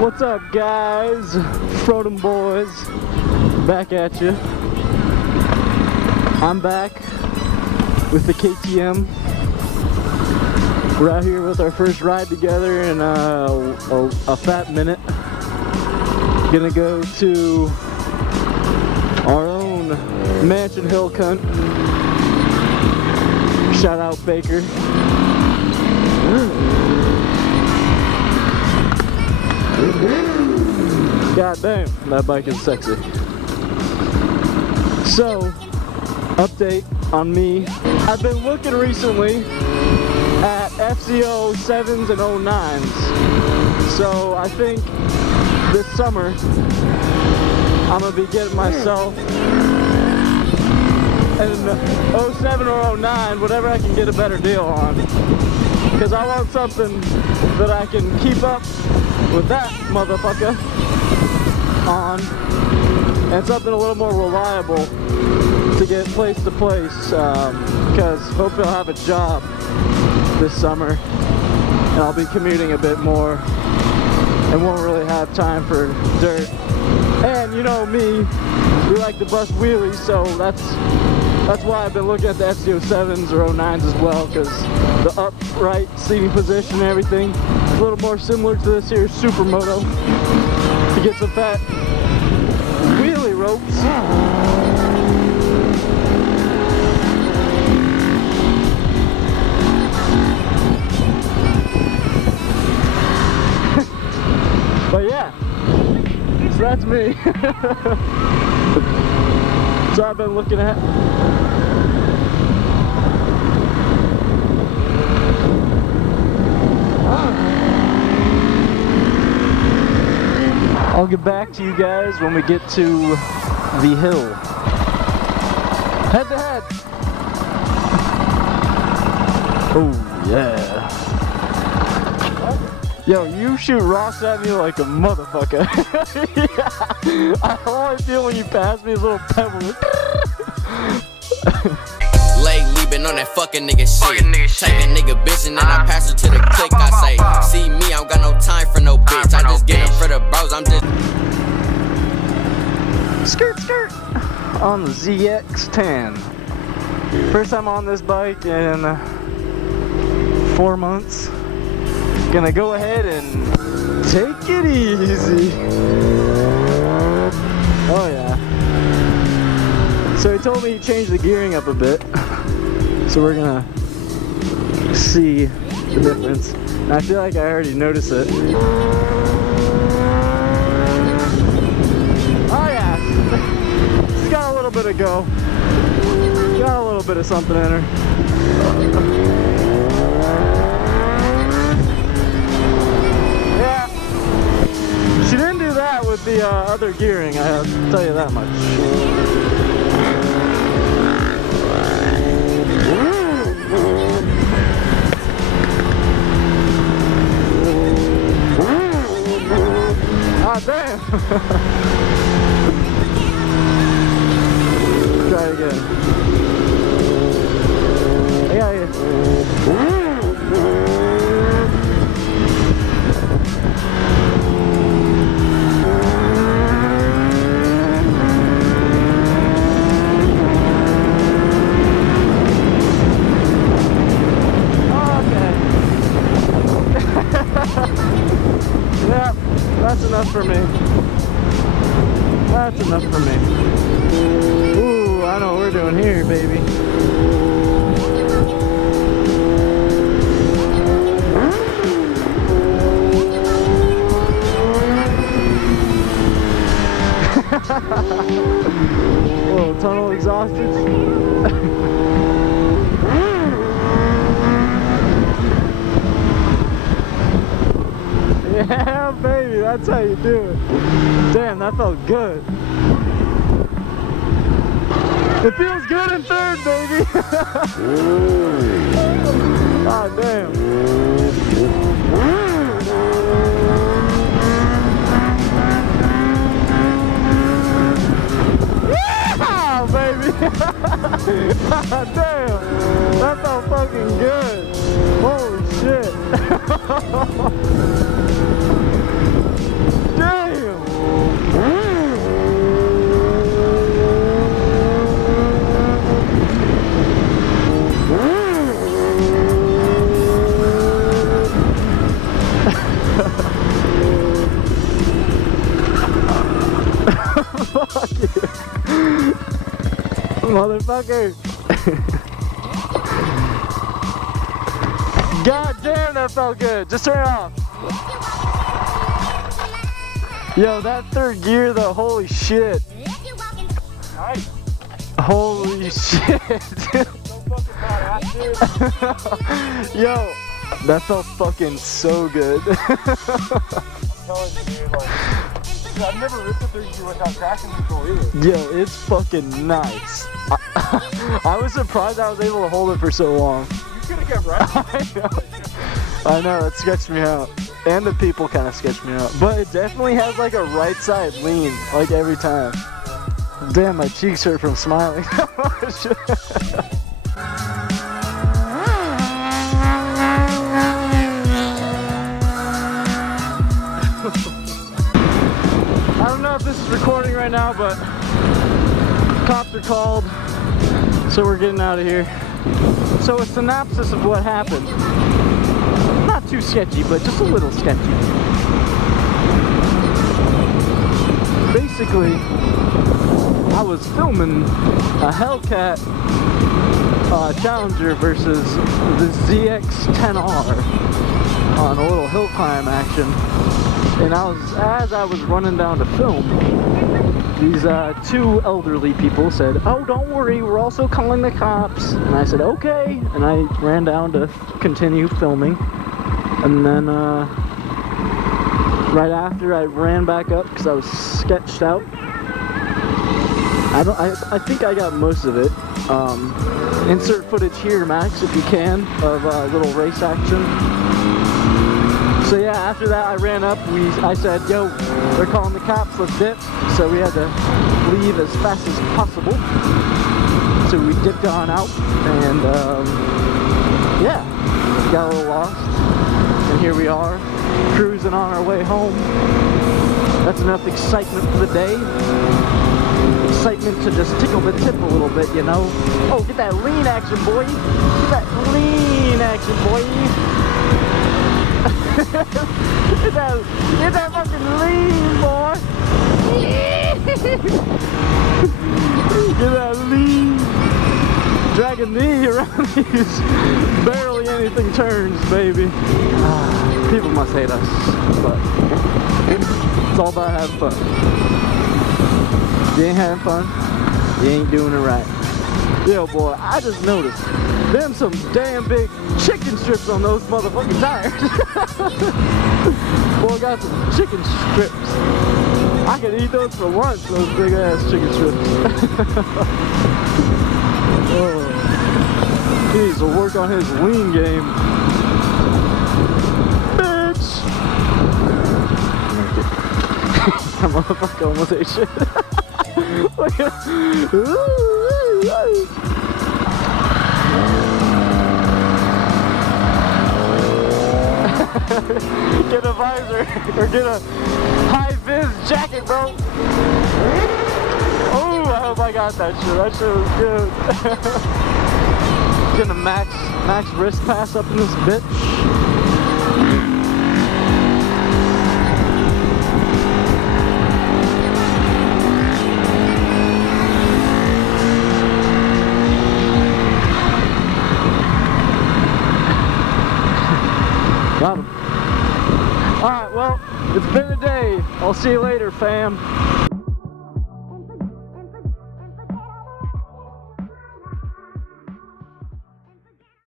What's up, guys? Frodom boys, back at you. I'm back with the KTM. We're out here with our first ride together in a fat minute. Gonna go to our own Mansion Hill cunt. Shout out Baker. God damn, that bike is sexy. So, update on me. I've been looking recently at FCO 7s and 09s. So I think this summer I'm gonna be getting myself an 07 or 09, whatever I can get a better deal on. Because I want something that I can keep up with that motherfucker on, and something a little more reliable to get place to place, because hopefully I'll have a job this summer and I'll be commuting a bit more and won't really have time for dirt. And you know me, we like to bust wheelies, so that's why I've been looking at the FCO 7s or 09s as well, because the upright seating position and everything is a little more similar to this here Supermoto to get some fat wheelie ropes. But yeah, so that's me. So I've been looking at. I'll get back to you guys when we get to the hill. Head to head. Oh yeah. Yo, you shoot rocks at me like a motherfucker. Yeah. I always feel when you pass me, a little pebble. Lately been on that fucking nigga shit. Take a nigga bitch and then I pass her to the click. I say, see me, I don't got no time for no bitch. I just get it for the bros, I'm just skirt on the ZX10. First time on this bike in 4 months. Gonna go ahead and take it easy. Oh yeah. So he told me he changed the gearing up a bit. So we're gonna see the difference. And I feel like I already noticed it. Oh yeah. She's got a little bit of go. Got a little bit of something in her. She didn't do that with the other gearing, I'll tell you that much. Ah, damn! Try it again. I got you. Yeah, that's enough for me. That's enough for me. Ooh, I know what we're doing here, baby. Whoa, tunnel exhausted. Yeah, baby, that's how you do it. Damn, that felt good. It feels good in third, baby. Ah, damn. Yeah, baby. Ah, damn, that felt fucking good. Holy shit. Motherfucker. God damn, that felt good. Just turn it off. Yo, that third gear though, holy shit. Nice. Holy shit. Yo, that felt fucking so good. I'm telling you, dude, like, I've never ripped a third gear without traction control either. Yo, it's fucking nice. I was surprised I was able to hold it for so long. You could have kept riding. I know, it sketched me out. And the people kind of sketched me out. But it definitely has like a right side lean, like every time. Damn, my cheeks hurt from smiling so much. I don't know if this is recording right now, but cops are called, so we're getting out of here. So a synopsis of what happened. Not too sketchy, but just a little sketchy. Basically, I was filming a Hellcat Challenger versus the ZX10R on a little hill climb action. And as I was running down to film, these two elderly people said, "Oh, don't worry, we're also calling the cops." And I said, "Okay." And I ran down to continue filming. And then right after, I ran back up because I was sketched out. I think I got most of it. Insert footage here, Max, if you can, of a little race action. So yeah, after that I ran up, I said, "Yo, they're calling the cops, let's dip." So we had to leave as fast as possible. So we dipped on out, and yeah, got a little lost. And here we are, cruising on our way home. That's enough excitement for the day. Excitement to just tickle the tip a little bit, you know. Oh, get that lean action, boy. Get that lean action, boy. Get that fucking lean, boy. Get that lean. Dragging me around these barely anything turns, baby. People must hate us, but it's all about having fun. If you ain't having fun, you ain't doing it right. Yo, boy, I just noticed them some damn big chicken strips on those motherfucking tires. Boy, got some chicken strips. I could eat those for lunch, those big ass chicken strips. Oh, he needs to work on his lean game. Bitch! That motherfucker almost ate shit. Look at get a visor or get a high-vis jacket, bro. Oh, I hope I got that shit. That shit was good. Getting a max wrist pass up in this bitch. Got him. Alright, well, it's been a day. I'll see you later, fam.